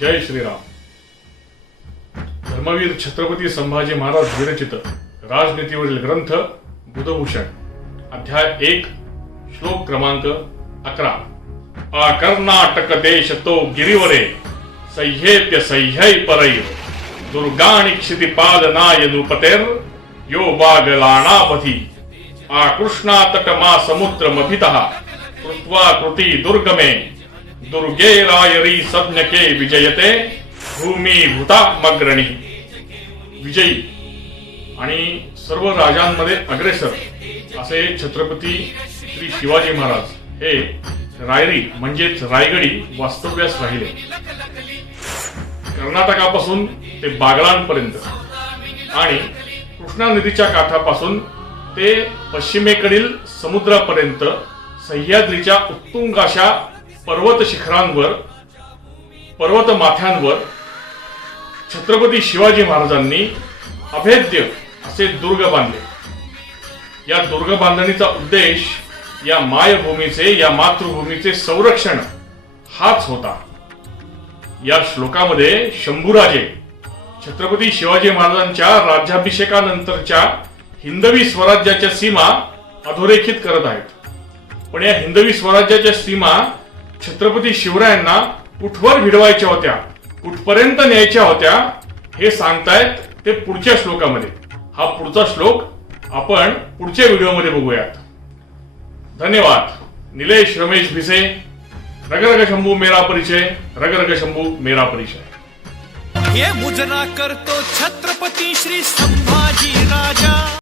जय श्रीराम. धर्मवीर छत्रपती संभाजी महाराज विरचित राजनीतीवरील ग्रंथ बुधभूषण अध्याय 1 श्लोक क्रमांक 11. कर्नाटक देश तो गिरिवरे सह्येप्य सह्यै परैर दुर्गाणि क्षितिपादनाय नृपतेर यो बागलाणापथि कृष्णा तटमा समुद्रमभितः कृत्वा कृति दुर्गमे दुर्गे रायरी सज्ञके विजयते भूमी भूता मग्रणी. विजयी आणि सर्व राजांमध्ये अग्रेसर असे छत्रपती श्री शिवाजी महाराज हे रायरी म्हणजेच रायगडी वास्तव्यास राहिले. कर्नाटकापासून ते बागलांपर्यंत आणि कृष्णा नदीच्या काठापासून ते पश्चिमेकडील समुद्रापर्यंत सह्याद्रीच्या उत्तुंग अशा पर्वत शिखरांवर पर्वत माथ्यांवर छत्रपती शिवाजी महाराजांनी अभेद्य असे दुर्ग बांधले. या दुर्ग बांधणीचा उद्देश या मायभूमीचे या मातृभूमीचे संरक्षण हाच होता. या श्लोकामध्ये शंभूराजे छत्रपती शिवाजी महाराजांच्या राज्याभिषेकानंतरच्या हिंदवी स्वराज्याच्या सीमा अधोरेखित करत आहेत. पण या हिंदवी स्वराज्याच्या सीमा छत्रपती शिवरायांना कुठवर भिडवायच्या होत्या, कुठपर्यंत न्यायच्या होत्या हे सांगतायत ते पुढच्या श्लोकामध्ये. हा पुढचा श्लोक आपण पुढच्या व्हिडिओमध्ये बघूयात. धन्यवाद. निलेश रमेश भिसे. रगरग शंभू मेरा परिचय. रगरग शंभू मेरा परिचय. ये मुजना करतो छत्रपती श्री संभाजी राजा.